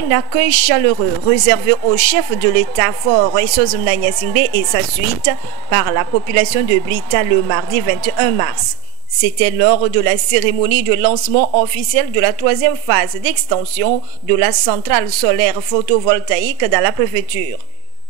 Un accueil chaleureux réservé au chef de l'État Faure Essozumna Gnassingbé et sa suite par la population de Blita le mardi 21 mars. C'était lors de la cérémonie de lancement officiel de la 3e phase d'extension de la centrale solaire photovoltaïque dans la préfecture.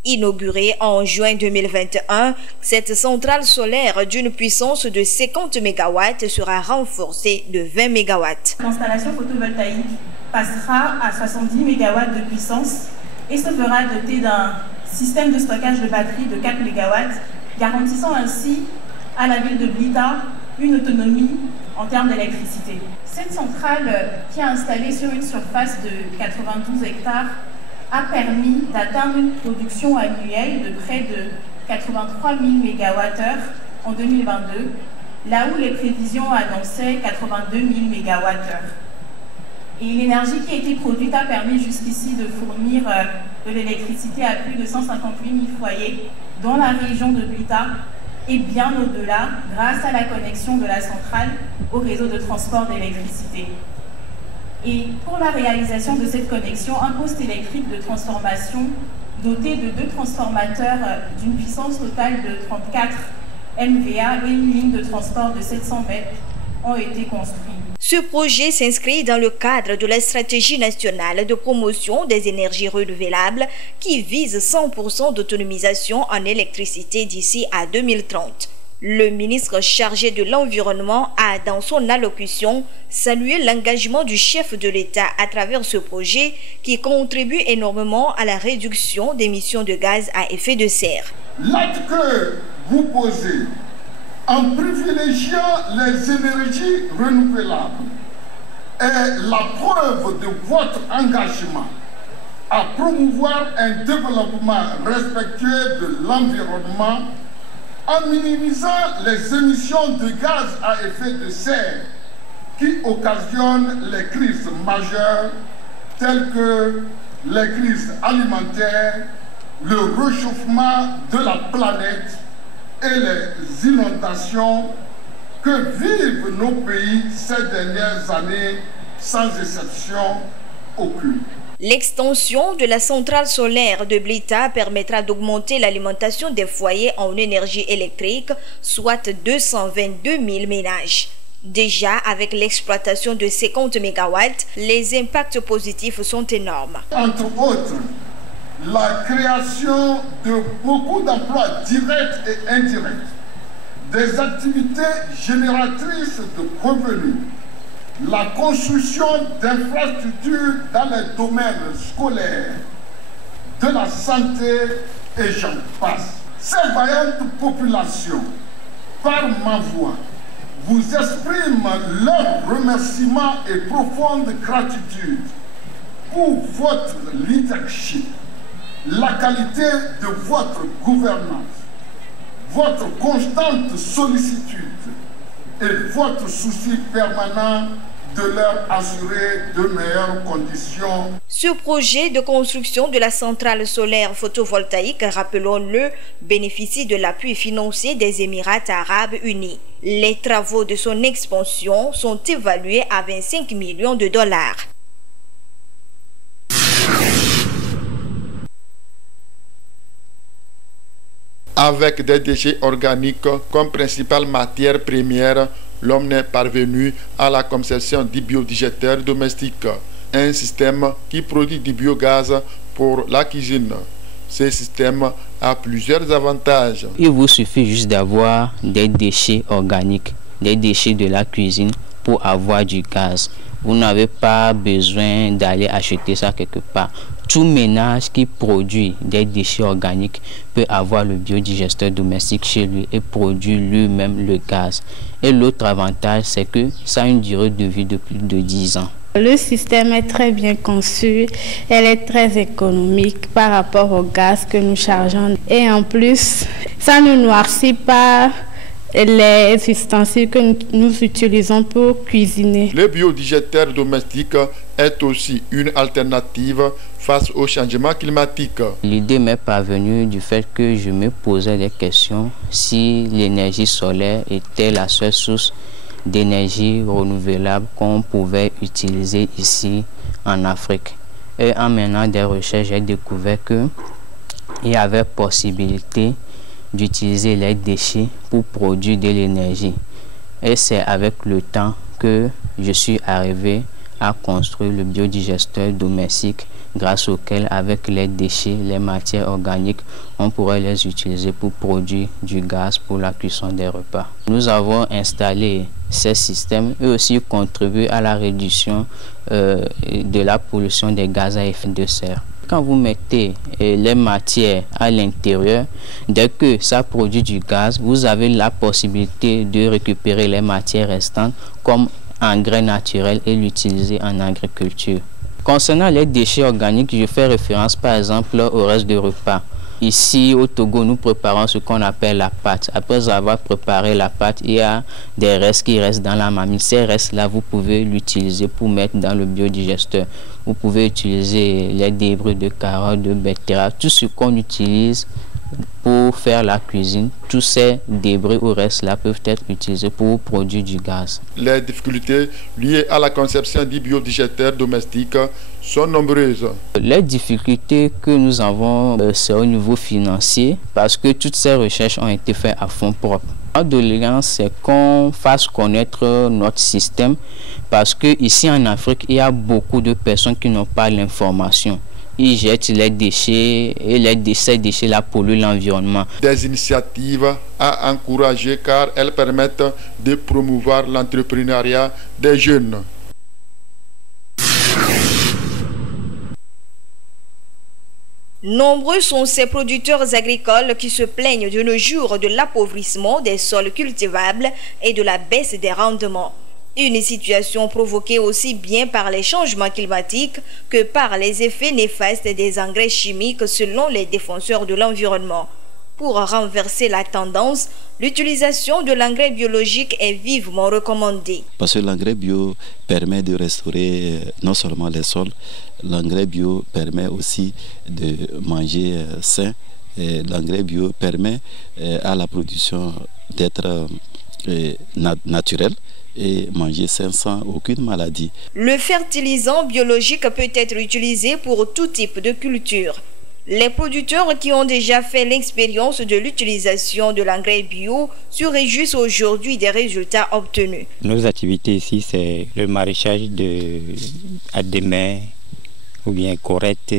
Inaugurée en juin 2021, cette centrale solaire d'une puissance de 50 MW sera renforcée de 20 MW. L'installation photovoltaïque passera à 70 MW de puissance et se fera doter d'un système de stockage de batterie de 4 MW, garantissant ainsi à la ville de Blita une autonomie en termes d'électricité. Cette centrale, qui est installée sur une surface de 92 hectares, a permis d'atteindre une production annuelle de près de 83 000 MWh en 2022, là où les prévisions annonçaient 82 000 MWh. Et l'énergie qui a été produite a permis jusqu'ici de fournir de l'électricité à plus de 158 000 foyers dans la région de Blita et bien au-delà grâce à la connexion de la centrale au réseau de transport d'électricité. Et pour la réalisation de cette connexion, un poste électrique de transformation doté de 2 transformateurs d'une puissance totale de 34 MVA et une ligne de transport de 700 mètres ont été construits. Ce projet s'inscrit dans le cadre de la stratégie nationale de promotion des énergies renouvelables qui vise 100% d'autonomisation en électricité d'ici à 2030. Le ministre chargé de l'Environnement a, dans son allocution, salué l'engagement du chef de l'État à travers ce projet qui contribue énormément à la réduction d'émissions de gaz à effet de serre. L'acte que vous posez en privilégiant les énergies renouvelables est la preuve de votre engagement à promouvoir un développement respectueux de l'environnement en minimisant les émissions de gaz à effet de serre qui occasionnent les crises majeures telles que les crises alimentaires, le réchauffement de la planète et les inondations que vivent nos pays ces dernières années sans exception aucune. L'extension de la centrale solaire de Blita permettra d'augmenter l'alimentation des foyers en énergie électrique, soit 222 000 ménages. Déjà, avec l'exploitation de 50 MW, les impacts positifs sont énormes. Entre autres, la création de beaucoup d'emplois directs et indirects, des activités génératrices de revenus, la construction d'infrastructures dans les domaines scolaires, de la santé et j'en passe. Ces vaillantes populations, par ma voix, vous expriment leur remerciement et profonde gratitude pour votre leadership, la qualité de votre gouvernance, votre constante sollicitude et votre souci permanent de leur assurer de meilleures conditions. Ce projet de construction de la centrale solaire photovoltaïque, rappelons-le, bénéficie de l'appui financier des Émirats arabes unis. Les travaux de son expansion sont évalués à 25 millions de dollars. Avec des déchets organiques comme principale matière première, l'homme n'est parvenu à la conception du biodigéteur domestique, un système qui produit du biogaz pour la cuisine. Ce système a plusieurs avantages. Il vous suffit juste d'avoir des déchets organiques, des déchets de la cuisine pour avoir du gaz. Vous n'avez pas besoin d'aller acheter ça quelque part. Tout ménage qui produit des déchets organiques peut avoir le biodigesteur domestique chez lui et produire lui-même le gaz. Et l'autre avantage, c'est que ça a une durée de vie de plus de 10 ans. Le système est très bien conçu, elle est très économique par rapport au gaz que nous chargeons. Et en plus, ça ne noircit pas les ustensiles que nous utilisons pour cuisiner. Le biodigéteur domestique est aussi une alternative face au changement climatique. L'idée m'est parvenue du fait que je me posais des questions si l'énergie solaire était la seule source d'énergie renouvelable qu'on pouvait utiliser ici en Afrique. Et en menant des recherches, j'ai découvert qu'il y avait possibilité d'utiliser les déchets pour produire de l'énergie. Et c'est avec le temps que je suis arrivé à construire le biodigesteur domestique grâce auquel, avec les déchets, les matières organiques, on pourrait les utiliser pour produire du gaz pour la cuisson des repas. Nous avons installé ces systèmes et aussi contribué à la réduction de la pollution des gaz à effet de serre. Quand vous mettez les matières à l'intérieur, dès que ça produit du gaz, vous avez la possibilité de récupérer les matières restantes comme engrais naturel et l'utiliser en agriculture. Concernant les déchets organiques, je fais référence par exemple au reste de repas. Ici au Togo, nous préparons ce qu'on appelle la pâte. Après avoir préparé la pâte, il y a des restes qui restent dans la marmite. Ces restes-là, vous pouvez l'utiliser pour mettre dans le biodigesteur. Vous pouvez utiliser les débris de carottes, de betteraves, tout ce qu'on utilise pour faire la cuisine. Tous ces débris ou restes-là peuvent être utilisés pour produire du gaz. Les difficultés liées à la conception du biodigesteur domestique sont nombreuses. Les difficultés que nous avons, c'est au niveau financier, parce que toutes ces recherches ont été faites à fonds propres. Notre doléance, c'est qu'on fasse connaître notre système, parce qu'ici en Afrique, il y a beaucoup de personnes qui n'ont pas l'information. Ils jettent les déchets et ces déchets-là polluent l'environnement. Des initiatives à encourager car elles permettent de promouvoir l'entrepreneuriat des jeunes. Nombreux sont ces producteurs agricoles qui se plaignent de nos jours de l'appauvrissement des sols cultivables et de la baisse des rendements. Une situation provoquée aussi bien par les changements climatiques que par les effets néfastes des engrais chimiques selon les défenseurs de l'environnement. Pour renverser la tendance, l'utilisation de l'engrais biologique est vivement recommandée. Parce que l'engrais bio permet de restaurer non seulement les sols, l'engrais bio permet aussi de manger sain. L'engrais bio permet à la production d'être naturelle et manger sain sans aucune maladie. Le fertilisant biologique peut être utilisé pour tout type de culture. Les producteurs qui ont déjà fait l'expérience de l'utilisation de l'engrais bio se réjouissent aujourd'hui des résultats obtenus. Nos activités ici, c'est le maraîchage à des mains, ou bien corette,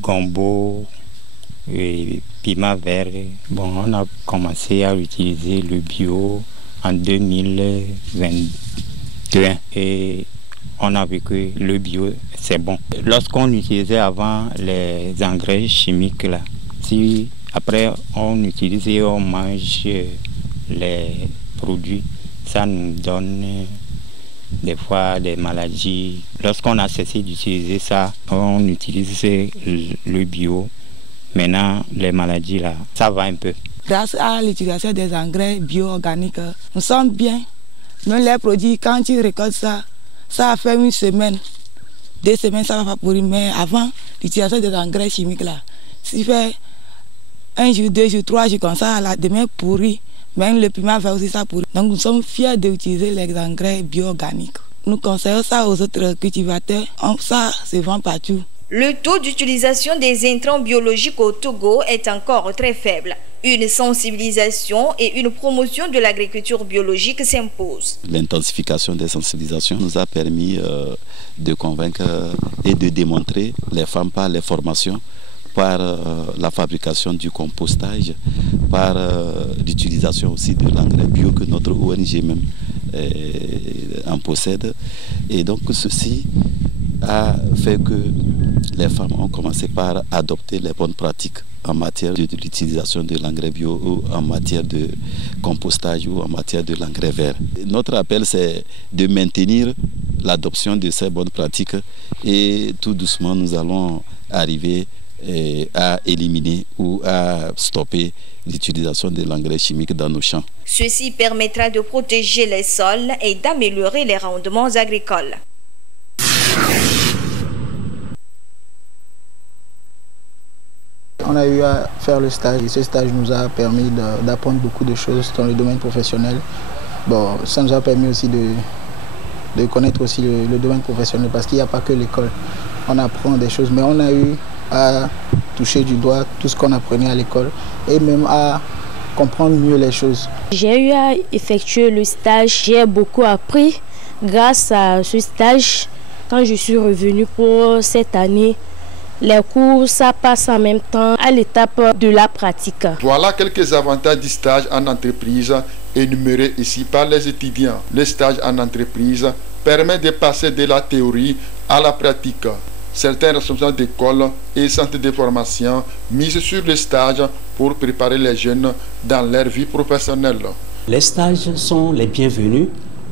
gombo, et piment vert. Bon, on a commencé à utiliser le bio en 2021 et on a vu que le bio c'est bon. Lorsqu'on utilisait avant les engrais chimiques là, si après on utilise et on mange les produits, ça nous donne des fois des maladies. Lorsqu'on a cessé d'utiliser ça, on utilise le bio. Maintenant, les maladies là, ça va un peu. Grâce à l'utilisation des engrais bio-organiques, nous sommes bien. Même les produits, quand tu récoltes ça, ça a fait une semaine, 2 semaines, ça va pas pourrir. Mais avant l'utilisation des engrais chimiques là, si fait 1 jour, 2 jours, 3 jours comme ça, là, demain pourri. Même le piment va aussi ça pourrir. Donc nous sommes fiers d'utiliser les engrais bio-organiques. Nous conseillons ça aux autres cultivateurs. Ça se vend partout. Le taux d'utilisation des intrants biologiques au Togo est encore très faible. Une sensibilisation et une promotion de l'agriculture biologique s'imposent. L'intensification des sensibilisations nous a permis de convaincre et de démontrer les femmes par les formations, par la fabrication du compostage, par l'utilisation aussi de l'engrais bio que notre ONG même en possède. Et donc ceci a fait que les femmes ont commencé par adopter les bonnes pratiques en matière de l'utilisation de l'engrais bio ou en matière de compostage ou en matière de l'engrais vert. Notre appel, c'est de maintenir l'adoption de ces bonnes pratiques et tout doucement nous allons arriver à éliminer ou à stopper l'utilisation de l'engrais chimique dans nos champs. Ceci permettra de protéger les sols et d'améliorer les rendements agricoles. On a eu à faire le stage et ce stage nous a permis d'apprendre beaucoup de choses dans le domaine professionnel. Bon, ça nous a permis aussi de connaître aussi le domaine professionnel parce qu'il n'y a pas que l'école. on apprend des choses, mais on a eu à toucher du doigt tout ce qu'on apprenait à l'école et même à comprendre mieux les choses. J'ai eu à effectuer le stage, j'ai beaucoup appris grâce à ce stage. Quand je suis revenue pour cette année, les cours, ça passe en même temps à l'étape de la pratique. Voilà quelques avantages du stage en entreprise énumérés ici par les étudiants. Le stage en entreprise permet de passer de la théorie à la pratique. Certains responsables d'écoles et centres de formation misent sur le stage pour préparer les jeunes dans leur vie professionnelle. Les stages sont les bienvenus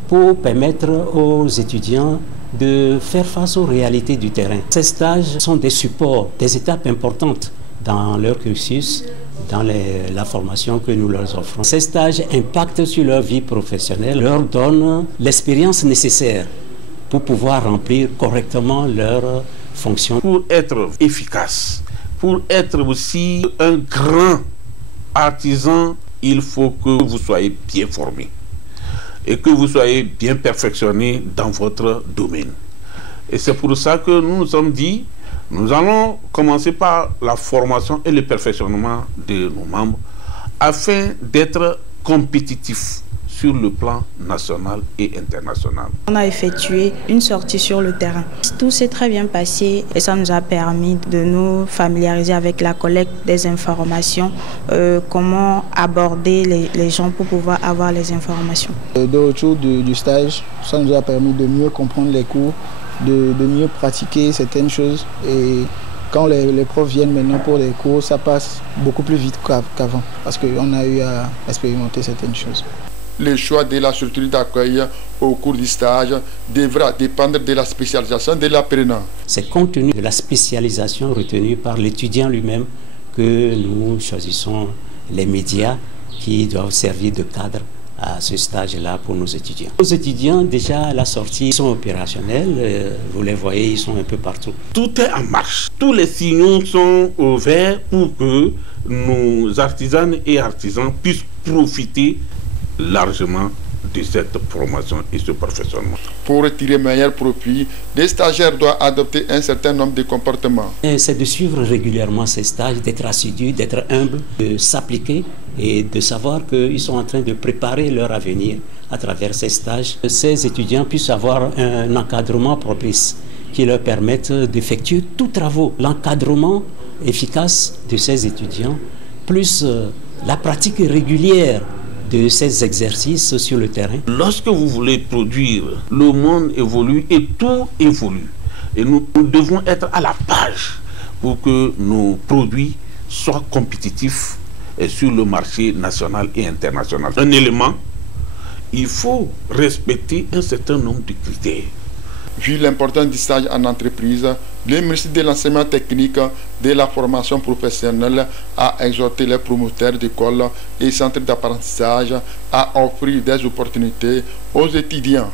pour permettre aux étudiants de faire face aux réalités du terrain. Ces stages sont des supports, des étapes importantes dans leur cursus, dans la formation que nous leur offrons. Ces stages impactent sur leur vie professionnelle, leur donnent l'expérience nécessaire pour pouvoir remplir correctement leurs fonctions. Pour être efficace, pour être aussi un grand artisan, il faut que vous soyez bien formé et que vous soyez bien perfectionné dans votre domaine. Et c'est pour ça que nous nous sommes dit, nous allons commencer par la formation et le perfectionnement de nos membres afin d'être compétitifs sur le plan national et international. On a effectué une sortie sur le terrain. Tout s'est très bien passé et ça nous a permis de nous familiariser avec la collecte des informations, comment aborder les gens pour pouvoir avoir les informations. De retour du stage, ça nous a permis de mieux comprendre les cours, de mieux pratiquer certaines choses et quand les profs viennent maintenant pour les cours, ça passe beaucoup plus vite qu'avant parce qu'on a eu à expérimenter certaines choses. Le choix de la structure d'accueil au cours du stage devra dépendre de la spécialisation de l'apprenant. C'est compte tenu de la spécialisation retenue par l'étudiant lui-même que nous choisissons les médias qui doivent servir de cadre à ce stage-là pour nos étudiants. Nos étudiants, déjà à la sortie, sont opérationnels. Vous les voyez, ils sont un peu partout. Tout est en marche. Tous les signaux sont ouverts pour que nos artisanes et artisans puissent profiter largement de cette formation et ce perfectionnement. Pour retirer meilleur profit, les stagiaires doivent adopter un certain nombre de comportements. C'est de suivre régulièrement ces stages, d'être assidus, d'être humble, de s'appliquer et de savoir qu'ils sont en train de préparer leur avenir à travers ces stages. Ces étudiants puissent avoir un encadrement propice qui leur permette d'effectuer tous travaux. L'encadrement efficace de ces étudiants, plus la pratique régulière de ces exercices sur le terrain. Lorsque vous voulez produire, le monde évolue et tout évolue. Et nous devons être à la page pour que nos produits soient compétitifs sur le marché national et international. Un élément, il faut respecter un certain nombre de critères. Vu l'importance du stage en entreprise, le ministre de l'Enseignement technique de la formation professionnelle a exhorté les promoteurs d'écoles et centres d'apprentissage à offrir des opportunités aux étudiants.